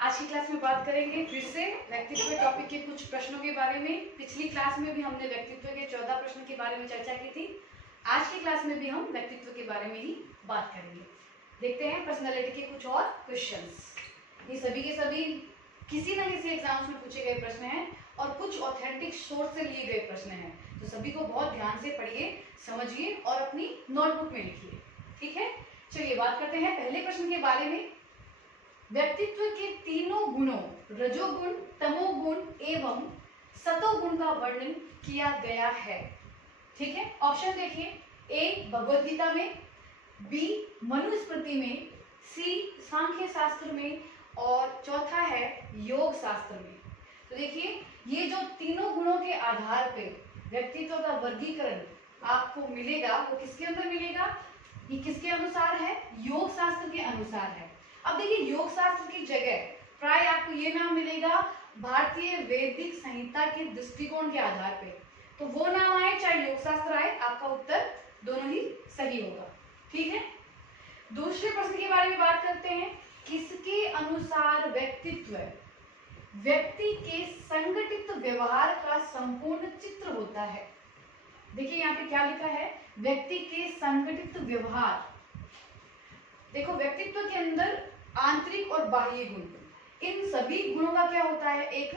आज की क्लास में बात करेंगे फिर से व्यक्तित्व टॉपिक के कुछ प्रश्नों के बारे में। पिछली क्लास में भी हमने व्यक्तित्व के 14 प्रश्नों के बारे में चर्चा की थी। आज की क्लास में भी हम व्यक्तित्व के बारे में ही बात करेंगे। देखते हैं पर्सनालिटी के कुछ और क्वेश्चंस। ये सभी के सभी किसी न किसी एग्जाम्स में पूछे गए प्रश्न हैं और कुछ ऑथेंटिक सोर्स से लिए गए प्रश्न हैं, तो सभी को बहुत ध्यान से पढ़िए, समझिए और अपनी नोटबुक में लिखिए। ठीक है, चलिए बात करते हैं पहले प्रश्न के बारे में। व्यक्तित्व के तीनों गुणों रजोगुण, तमोगुण एवं सतोगुण का वर्णन किया गया है। ठीक है, ऑप्शन देखिए। ए भगवद गीता में, बी मनुस्मृति में, सी सांख्य शास्त्र में और चौथा है योग शास्त्र में। तो देखिए, ये जो तीनों गुणों के आधार पे व्यक्तित्व का वर्गीकरण आपको मिलेगा वो किसके अंदर मिलेगा? ये किसके अनुसार है? योग शास्त्र के अनुसार है। अब देखिए, योग शास्त्र की जगह प्राय आपको ये नाम मिलेगा भारतीय वैदिक संहिता के दृष्टिकोण के आधार पे। तो वो नाम आए चाहे योग शास्त्र आए, आपका उत्तर दोनों ही सही होगा। ठीक है, दूसरे प्रश्न के बारे में बात करते हैं। किसके अनुसार व्यक्तित्व व्यक्ति के संगठित व्यवहार का संपूर्ण चित्र होता है? देखिए यहाँ पे क्या लिखा है, व्यक्ति के संगठित व्यवहार। देखो, व्यक्तित्व के अंदर आंतरिक और बाह्य गुण, इन सभी गुणों का क्या होता है? एक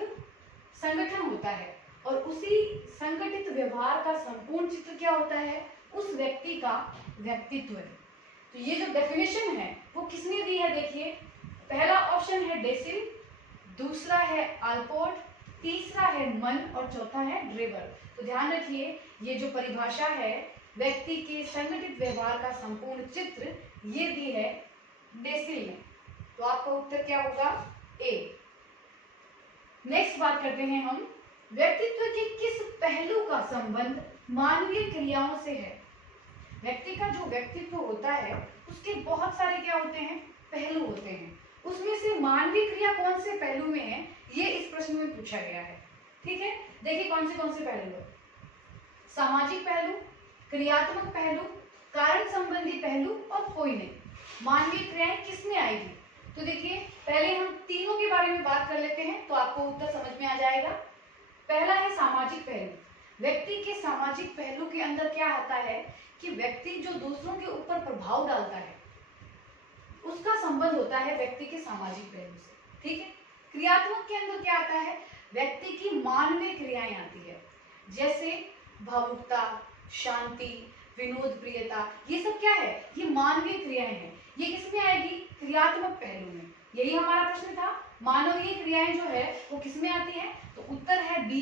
संगठन होता है और उसी संगठित व्यवहार का संपूर्ण चित्र क्या होता है? उस व्यक्ति का व्यक्तित्व है। तो ये जो डेफिनेशन है वो किसने दी है? देखिए, पहला ऑप्शन है डेसिल, दूसरा है आल्पोर्ट, तीसरा है मन और चौथा है ड्रेबर। तो ध्यान रखिए, ये जो परिभाषा है व्यक्ति के संगठित व्यवहार का संपूर्ण चित्र, ये दी है डेसिल ने। तो आपका उत्तर क्या होगा? ए। नेक्स्ट बात करते हैं हम, व्यक्तित्व के किस पहलू का संबंध मानवीय क्रियाओं से है? व्यक्ति का जो व्यक्तित्व होता है उसके बहुत सारे क्या होते हैं? पहलू होते हैं। उसमें से मानवीय क्रिया कौन से पहलू में है, ये इस प्रश्न में पूछा गया है। ठीक है, देखिए कौन से पहलू है? सामाजिक पहलू, क्रियात्मक पहलू, कारण संबंधी पहलू और कोई नहीं। मानवीय क्रियाएं किसमें आएगी? तो देखिए, पहले हम तीनों के बारे में बात कर लेते हैं तो आपको उत्तर समझ में आ जाएगा। पहला है सामाजिक पहलू। व्यक्ति के सामाजिक पहलू के अंदर क्या आता है कि व्यक्ति जो दूसरों के ऊपर प्रभाव डालता है उसका संबंध होता है व्यक्ति के सामाजिक पहलू से। ठीक है, क्रियात्मक के अंदर क्या आता है? व्यक्ति की मानवीय क्रियाएं आती है, जैसे भावुकता, शांति, विनोद प्रियता, ये सब क्या है? ये मानवीय क्रियाएं हैं। ये किसमें आएगी? क्रियात्मक पहलू में। यही हमारा प्रश्न था, मानवीय क्रियाएं जो है वो किसमें आती है? तो उत्तर है बी,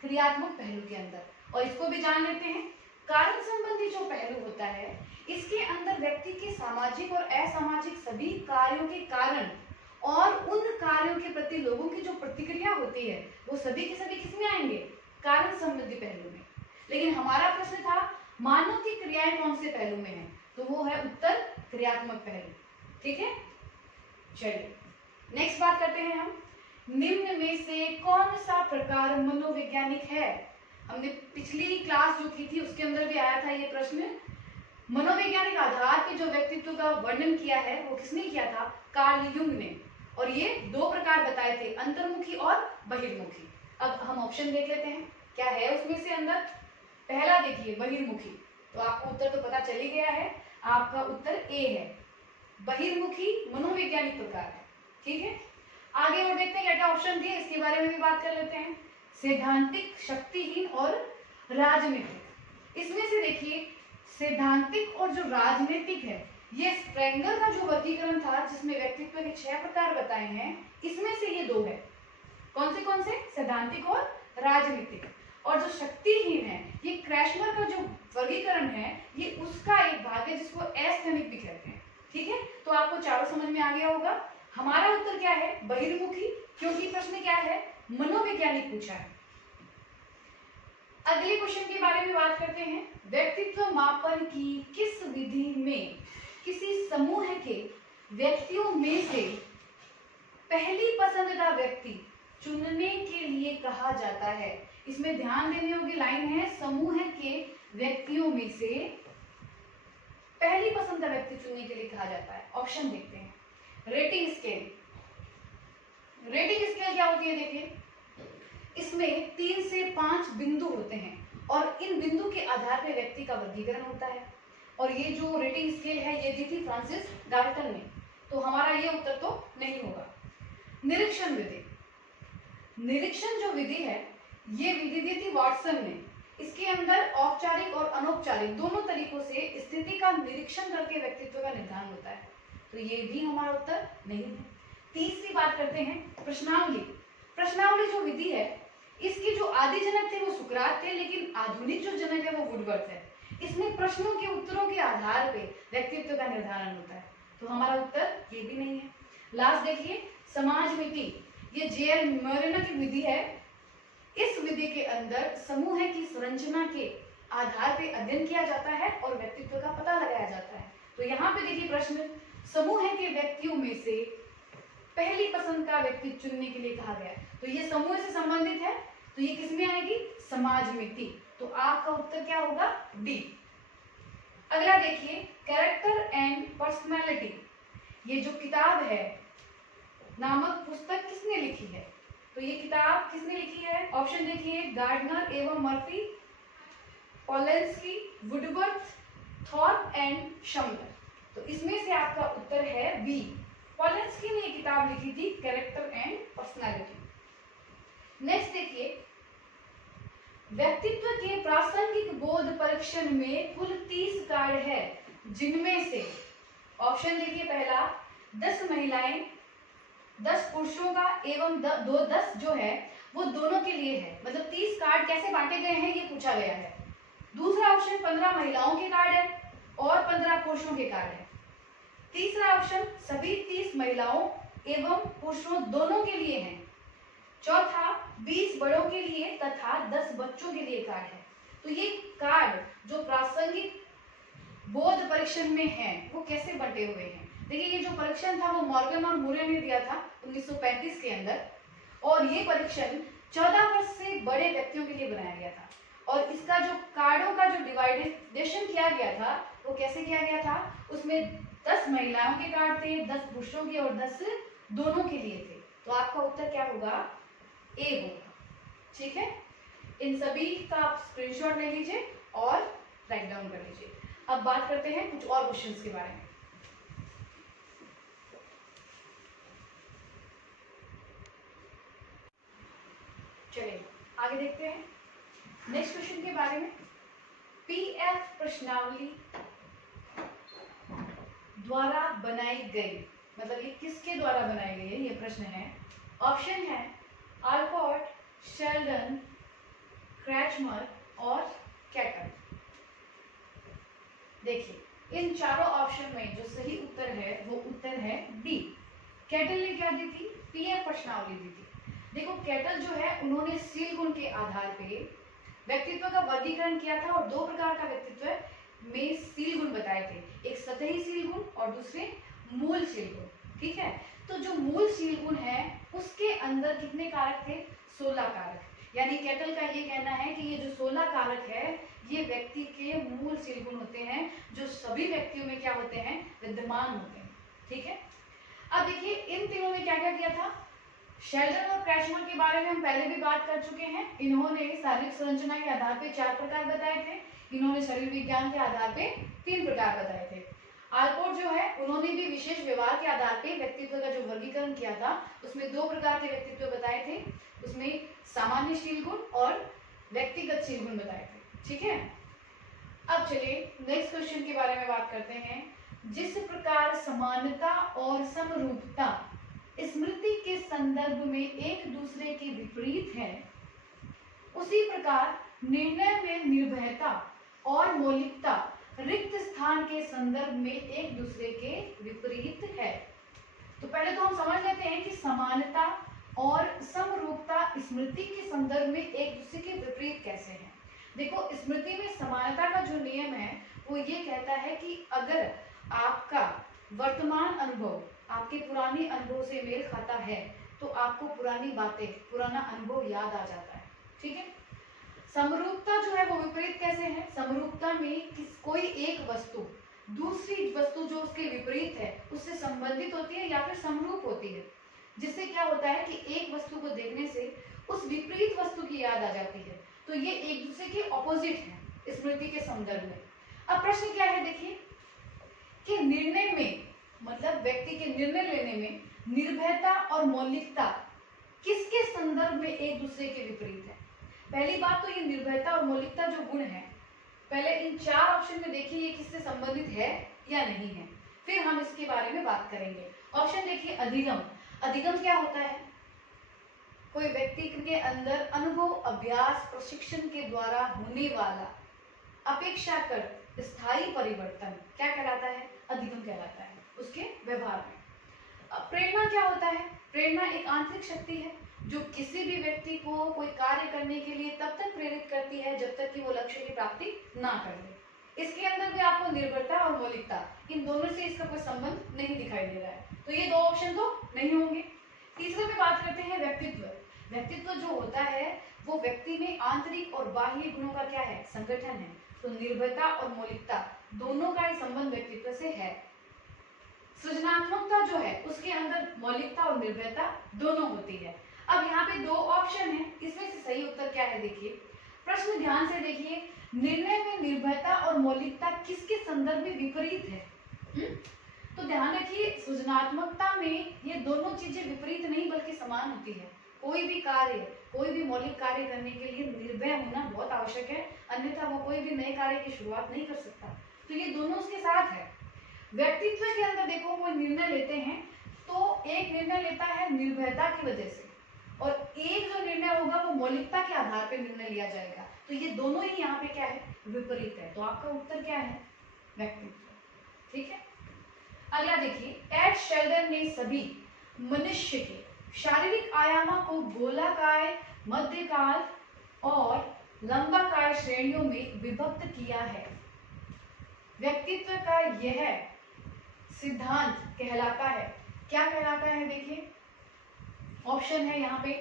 क्रियात्मक पहलू के अंदर। और इसको भी जान लेते हैं, कारण संबंधी जो पहलू होता है इसके अंदर व्यक्ति के सामाजिक और असामाजिक सभी कार्यों के कारण और उन कार्यों के प्रति लोगों की जो प्रतिक्रिया होती है वो सभी के सभी किसमें आएंगे? कारण संबंधी पहलू में। लेकिन हमारा प्रश्न था मानव की क्रियाएं कौन से पहलू में है, तो वो है उत्तर क्रियात्मक पहलू। ठीक है, चलिए नेक्स्ट बात करते हैं हम, निम्न में से कौन सा प्रकार मनोवैज्ञानिक है? हमने पिछली क्लास जो की थी उसके अंदर भी आया था ये प्रश्न। मनोवैज्ञानिक आधार पे जो व्यक्तित्व का वर्णन किया है वो किसने किया था? कार्ल युंग ने। और ये दो प्रकार बताए थे, अंतर्मुखी और बहिर्मुखी। अब हम ऑप्शन देख लेते हैं क्या है उसमें से अंदर। पहला देखिए बहिर्मुखी, तो आपको उत्तर तो पता चल ही गया है, आपका उत्तर ए है, बहिर्मुखी मनोवैज्ञानिक प्रकार है। ठीक है, आगे और देखते हैं क्या क्या ऑप्शन दिए, इसके बारे में भी बात कर लेते हैं। सैद्धांतिक, शक्तिहीन और राजनीतिक। इसमें से देखिए सैद्धांतिक और जो राजनीतिक है, ये स्प्रेंगर का जो वर्गीकरण था जिसमें व्यक्तित्व के 6 प्रकार बताए हैं, इसमें से ये दो है। कौन से? सैद्धांतिक और राजनीतिक। और जो शक्तिहीन है ये क्रैशमर का जो वर्गीकरण है ये उसका एक भाग है जिसको एस्थेनिक भी कहते हैं। ठीक है, तो आपको चारों समझ में आ गया होगा। हमारा उत्तर क्या है? बहिर्मुखी, क्योंकि प्रश्न क्या है? मनोवैज्ञानिक पूछा है। अगले क्वेश्चन के बारे में बात करते हैं, व्यक्तित्व मापन की किस विधि में किसी समूह के व्यक्तियों में से पहली पसंद का व्यक्ति चुनने के लिए कहा जाता है? इसमें ध्यान देने योग्य लाइन है, समूह के व्यक्तियों में से पहली पसंद का व्यक्ति चुनने के लिए कहा जाता है। ऑप्शन देखते हैं, रेटिंग स्केल, ये देखिए, इसमें 3 से 5 बिंदु होते हैं और इन बिंदु के आधार पर व्यक्ति का वर्गीकरण होता है। और ये जो रेटिंग स्केल है ये दी थी फ्रांसिस गाल्टन ने, तो हमारा ये उत्तर तो नहीं होगा। निरीक्षण विधि, निरीक्षण जो विधि है ये विधि दी थी वाटसन ने। इसके अंदर औपचारिक और अनौपचारिक दोनों तरीकों से स्थिति का निरीक्षण करके व्यक्तित्व का निर्धारण होता है, तो ये भी हमारा उत्तर नहीं है। तीसरी बात करते हैं प्रश्नावली। प्रश्नावली जो विधि है इसके जो आदि जनक थे वो सुकरात थे, लेकिन आधुनिक जो जनक है वो वुडवर्थ है। इसमें प्रश्नों के उत्तरों के आधार पे व्यक्तित्व का निर्धारण होता है, तो हमारा उत्तर ये भी नहीं है। लास्ट देखिए समाज मिति, ये जेएल मोरेना की विधि है। इस विधि के अंदर समूह की संरचना के आधार पे अध्ययन किया जाता है और व्यक्तित्व का पता लगाया जाता है। तो यहाँ पे देखिए प्रश्न, समूह के व्यक्तियों में से पहली पसंद का व्यक्ति चुनने के लिए कहा गया है, तो ये समूह से संबंधित है, तो ये किसमें आएगी, समाज मिति। तो आपका उत्तर क्या होगा, डी। अगला देखिए कैरेक्टर एंड पर्सनालिटी, ये जो किताब है नामक पुस्तक किसने लिखी है, तो ये किताब किसने लिखी है, ऑप्शन देखिए गार्डनर एवं Murphy, Polanski, Woodworth, Thorpe and शमलर। तो इसमें से आपका उत्तर है बी, पोलेंस्की ने ये किताब लिखी थी कैरेक्टर एंड पर्सनालिटी। नेक्स्ट देखिए व्यक्तित्व के प्रासंगिक बोध परीक्षण में कुल 30 कार्य है, जिनमें से ऑप्शन देखिए पहला 10 महिलाएं 10 पुरुषों का एवं 10 जो है वो दोनों के लिए है, मतलब 30 कार्ड कैसे बांटे गए हैं ये पूछा गया है। दूसरा ऑप्शन 15 महिलाओं के कार्ड है और 15 पुरुषों के कार्ड है। तीसरा ऑप्शन सभी 30 महिलाओं एवं पुरुषों दोनों के लिए हैं। चौथा 20 बड़ों के लिए तथा 10 बच्चों के लिए कार्ड है। तो ये कार्ड जो प्रासंगिक बोध परीक्षण में है वो कैसे बंटे हुए हैं, देखिए ये जो परीक्षण था वो मॉर्गन और मुरे ने दिया था 1935 के अंदर, और ये परीक्षण 14 वर्ष से बड़े व्यक्तियों के लिए बनाया गया था। और इसका जो कार्डों का जो डिवाइडेशन किया गया था वो कैसे किया गया था, उसमें 10 महिलाओं के कार्ड थे, 10 पुरुषों के और 10 दोनों के लिए थे। तो आपका उत्तर क्या होगा, ए होगा। ठीक है, इन सभी का आप स्क्रीनशॉट ले लीजिए और राइट डाउन कर लीजिए। अब बात करते हैं कुछ और क्वेश्चंस के बारे में। चलिए आगे देखते हैं नेक्स्ट क्वेश्चन के बारे में। पीएफ प्रश्नावली द्वारा बनाई गई, मतलब ये किसके द्वारा बनाई गई है ये प्रश्न है। ऑप्शन है आलकॉट, शेल्डन, क्रैचमर और कैटल। देखिए इन चारों ऑप्शन में जो सही उत्तर है वो उत्तर है डी। कैटल ने क्या दी थी, पीएफ प्रश्नावली दी थी। देखो कैटल जो है उन्होंने सील गुण के आधार पे व्यक्तित्व का वर्गीकरण किया था और 2 प्रकार का व्यक्तित्व में सील गुण बताए थे, एक सतही सील गुण और दूसरे मूल सील गुण। ठीक है, तो जो मूल सील गुण है उसके अंदर कितने कारक थे, 16 कारक। यानी कैटल का ये कहना है कि ये जो 16 कारक है ये व्यक्ति के मूल सील गुण होते हैं जो सभी व्यक्तियों में क्या होते हैं, विद्यमान होते हैं। ठीक है, अब देखिए इन तीनों ने क्या क्या किया था। शेल्डन और क्रैचमर के बारे में हम पहले भी बात कर चुके हैं। इन्होंने शारीरिक संरचना के आधार पे 4 प्रकार बताए थे, इन्होंने शरीर विज्ञान के आधार पे 3 प्रकार बताए थे। आलपोर्ट जो है उन्होंने भी विशेष व्यवहार के आधार पे व्यक्तित्व का जो वर्गीकरण किया था उसमें 2 प्रकार के व्यक्तित्व बताए थे, उसमें सामान्य शील गुण और व्यक्तिगत शील गुण बताए थे। ठीक है, अब चलिए नेक्स्ट क्वेश्चन के बारे में बात करते हैं। जिस प्रकार समानता और समरूपता स्मृति के संदर्भ में एक दूसरे के विपरीत है, उसी प्रकार निर्णय में निर्भयता और मौलिकता रिक्त स्थान के संदर्भ में एक दूसरे के विपरीत है। तो पहले तो हम समझ लेते हैं कि समानता और समरूपता स्मृति के संदर्भ में एक दूसरे के विपरीत कैसे हैं। देखो स्मृति में समानता का जो नियम है वो ये कहता है कि अगर आपका वर्तमान अनुभव आपके पुराने अनुभव से मेल खाता है तो आपको पुरानी बातें, पुराना अनुभव याद आ जाता है। ठीक है, समरूपता जो है वो विपरीत कैसे है, समरूपता में कोई एक वस्तु दूसरी वस्तु जो उसके विपरीत है उससे संबंधित होती है या फिर समरूप होती है। जिससे क्या होता है कि एक वस्तु को देखने से उस विपरीत वस्तु की याद आ जाती है। तो ये एक दूसरे के ऑपोजिट है स्मृति के संदर्भ में। अब प्रश्न क्या है देखिए कि निर्णय में, मतलब व्यक्ति के निर्णय लेने में निर्भयता और मौलिकता किसके संदर्भ में एक दूसरे के विपरीत है। पहली बात तो ये निर्भयता और मौलिकता जो गुण है, पहले इन 4 ऑप्शन में देखिए ये किससे संबंधित है या नहीं है, फिर हम इसके बारे में बात करेंगे। ऑप्शन देखिए अधिगम। अधिगम क्या होता है? कोई व्यक्ति के अंदर अनुभव, अभ्यास, प्रशिक्षण के द्वारा होने वाला अपेक्षाकृत स्थायी परिवर्तन क्या कहलाता है? अधिगम कहलाता है उसके व्यवहार में। अब प्रेरणा क्या होता है? प्रेरणा एक आंतरिक शक्ति है जो किसी भी व्यक्ति को कोई कार्य करने के लिए तब तक प्रेरित करती है जब तक कि वो लक्ष्य की प्राप्ति ना कर ले। इसके अंदर भी आपको निर्भरता और मौलिकता, इन दोनों से इसका कोई संबंध नहीं दिखाई दे रहा है, तो ये 2 ऑप्शन तो नहीं होंगे। तीसरे में बात करते हैं व्यक्तित्व। व्यक्तित्व जो होता है वो व्यक्ति में आंतरिक और बाह्य गुणों का क्या है? संगठन है। तो निर्भरता और मौलिकता दोनों का ही संबंध व्यक्तित्व से है। सृजनात्मकता जो है उसके अंदर मौलिकता और निर्भयता दोनों होती है। अब यहाँ पे 2 ऑप्शन है, इसमें से सही उत्तर क्या है देखिए। प्रश्न ध्यान से देखिए, निर्णय में निर्भयता और मौलिकता किसके संदर्भ में विपरीत है? तो ध्यान रखिए सृजनात्मकता में ये दोनों चीजें विपरीत नहीं बल्कि समान होती है। कोई भी कार्य, कोई भी मौलिक कार्य करने के लिए निर्भय होना बहुत आवश्यक है, अन्यथा वो कोई भी नए कार्य की शुरुआत नहीं कर सकता। तो ये दोनों उसके साथ है। व्यक्तित्व के अंदर देखो कोई निर्णय लेते हैं तो एक निर्णय लेता है निर्भयता की वजह से और एक जो निर्णय होगा वो मौलिकता के आधार पर निर्णय लिया जाएगा। तो ये दोनों ही यहाँ पे क्या है? विपरीत है। तो आपका उत्तर क्या है? व्यक्तित्व। ठीक है, अगला देखिए, एड शेल्डन ने सभी मनुष्य के शारीरिक आयामों को गोलाकार, मध्यकाल और लंबाकार श्रेणियों में विभक्त किया है। व्यक्तित्व का यह सिद्धांत कहलाता है, क्या कहलाता है देखिए। ऑप्शन है यहाँ पे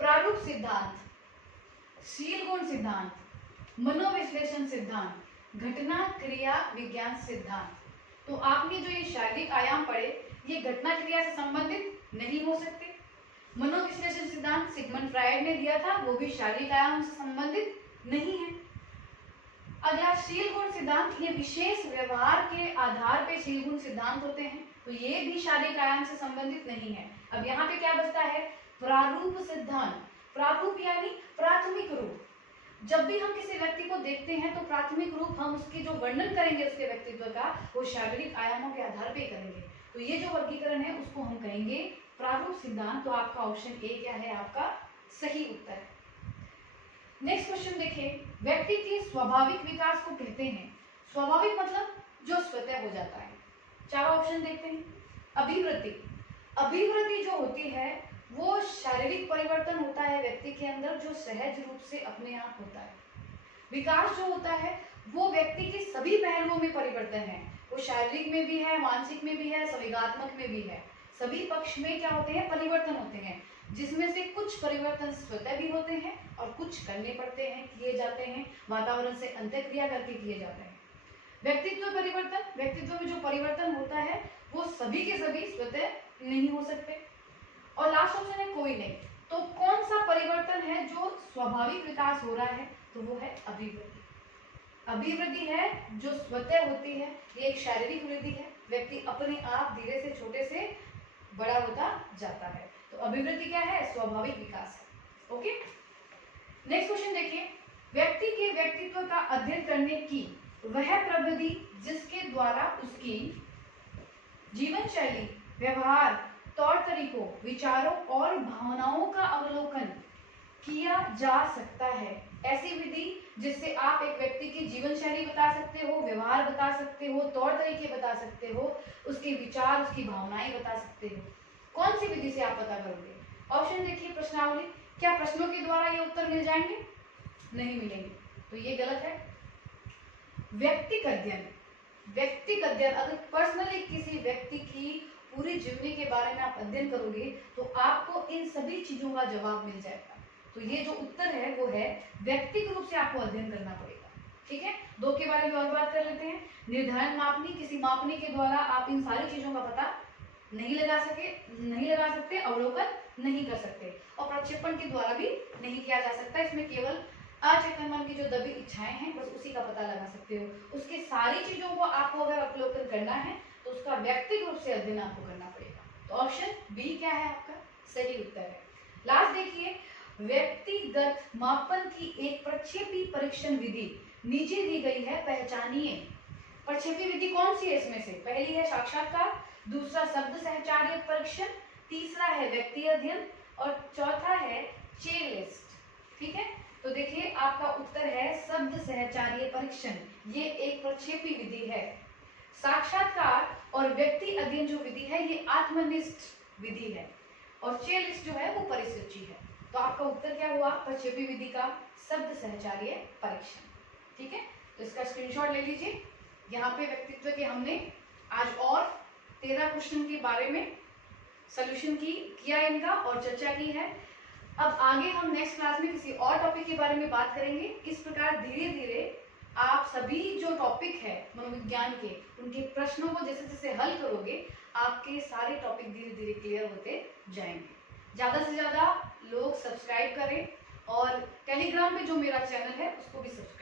प्रारूप सिद्धांत, शील गुण सिद्धांत, मनोविश्लेषण सिद्धांत, घटना क्रिया विज्ञान सिद्धांत। तो आपने जो ये शारीरिक आयाम पढ़े ये घटना क्रिया से संबंधित नहीं हो सकते। मनोविश्लेषण सिद्धांत सिगमंड फ्रायड ने दिया था, वो भी शारीरिक आयाम से संबंधित नहीं है। अगला शील गुण सिद्धांत, ये विशेष व्यवहार के आधार पे शील गुण सिद्धांत होते हैं, तो ये भी शारीरिक आयाम से संबंधित नहीं है। अब यहाँ पे क्या बचता है? प्रारूप सिद्धांत। प्रारूप यानी प्राथमिक रूप। जब भी हम किसी व्यक्ति को देखते हैं तो प्राथमिक रूप हम उसकी जो वर्णन करेंगे उसके व्यक्तित्व का वो शारीरिक आयामों के आधार पे करेंगे। तो ये जो वर्गीकरण है उसको हम कहेंगे प्रारूप सिद्धांत। तो आपका ऑप्शन ए क्या है? आपका सही उत्तर है। नेक्स्ट क्वेश्चन देखिए, व्यक्ति के स्वाभाविक विकास को कहते हैं। स्वाभाविक मतलब जो स्वतः हो जाता है। 4 ऑप्शन देखते हैं। अभिवृद्धि। अभिवृद्धि जो होती है वो शारीरिक परिवर्तन होता है व्यक्ति के अंदर जो सहज रूप से अपने आप होता है। विकास जो होता है वो व्यक्ति के सभी पहलुओं में परिवर्तन है, वो शारीरिक में भी है, मानसिक में भी है, संवेगात्मक में भी है। सभी पक्ष में क्या होते हैं? परिवर्तन होते हैं, जिसमें से कुछ परिवर्तन स्वतः भी होते हैं और कुछ करने पड़ते हैं, किए जाते हैं, वातावरण से अंतःक्रिया करके किए जाते हैं। व्यक्तित्व परिवर्तन, व्यक्तित्व में जो परिवर्तन होता है वो सभी के सभी स्वतः नहीं हो सकते। और लास्ट ऑप्शन है कोई नहीं। तो कौन सा परिवर्तन है जो स्वाभाविक विकास हो रहा है? तो वो है अभिवृद्धि। अभिवृद्धि है जो स्वतः होती है, ये एक शारीरिक वृद्धि है, व्यक्ति अपने आप धीरे से छोटे से बड़ा होता जाता है। तो अभिवृद्धि क्या है? स्वाभाविक विकास है। ओके, नेक्स्ट क्वेश्चन देखिए, व्यक्ति के व्यक्तित्व का अध्ययन करने की वह प्रविधि जिसके द्वारा उसकी जीवन शैली, व्यवहार, तौर तरीकों, विचारों और भावनाओं का अवलोकन किया जा सकता है। ऐसी विधि जिससे आप एक व्यक्ति की जीवन शैली बता सकते हो, व्यवहार बता सकते हो, तौर तरीके बता सकते हो, उसके विचार, उसकी भावनाएं बता सकते हो। कौन सी विधि से आप पता करोगे? ऑप्शन देखिए, प्रश्नावली। क्या प्रश्नों के द्वारा ये उत्तर मिल जाएंगे? नहीं मिलेंगे, तो ये गलत है। व्यक्तिगत अध्ययन। व्यक्तिगत अध्ययन, अगर पर्सनली किसी व्यक्ति की पूरी जीवनी के बारे में आप अध्ययन करोगे तो आपको इन सभी चीजों का जवाब मिल जाएगा। तो ये जो उत्तर है वो है व्यक्तिगत रूप से आपको अध्ययन करना पड़ेगा। ठीक है, 2 के बारे में और बात कर लेते हैं। निर्धारण मापनी, किसी मापनी के द्वारा आप इन सारी चीजों का पता नहीं लगा सकते, अवलोकन नहीं कर सकते और प्रक्षेपण के द्वारा भी नहीं किया जा सकता। इसमें केवल अचेतन मन की जो दबी इच्छाएं हैं बस उसी का पता लगा सकते हो। उसकी सारी चीजों को आपको अगर अवलोकन करना है तो उसका व्यक्तिगत रूप से अध्ययन आपको करना पड़ेगा। तो ऑप्शन बी क्या है आपका सही उत्तर है। लास्ट देखिए, व्यक्तिगत मापन की एक प्रक्षेपी परीक्षण विधि नीचे दी गई है, पहचानिए। प्रक्षेपी विधि कौन सी है इसमें से? पहली है साक्षात्कार, दूसरा शब्द सहचार्य परीक्षण, तीसरा है व्यक्ति अध्ययन और चौथा है चेन लिस्ट। ठीक है, तो देखिए आपका उत्तर है शब्द सहचार्य परीक्षण। ये एक प्रक्षेपी विधि है। साक्षात्कार और व्यक्ति अध्ययन जो विधि है ये आत्मनिष्ठ विधि है और चेन लिस्ट जो है वो परिसूची है। तो आपका उत्तर क्या हुआ प्रक्षेपी विधि का? शब्द सहचार्य परीक्षण। ठीक है, तो इसका स्क्रीनशॉट ले लीजिए। यहाँ पे व्यक्तित्व के हमने आज और 13 क्वेश्चन के बारे में सोल्यूशन किया इनका और चर्चा की है। अब आगे हम नेक्स्ट क्लास में किसी और टॉपिक के बारे में बात करेंगे। इस प्रकार धीरे धीरे आप सभी जो टॉपिक है मनोविज्ञान के, उनके प्रश्नों को जैसे जैसे हल करोगे आपके सारे टॉपिक धीरे धीरे क्लियर होते जाएंगे। ज्यादा से ज्यादा लोग सब्सक्राइब करें और टेलीग्राम पे जो मेरा चैनल है उसको भी सब्सक्राइब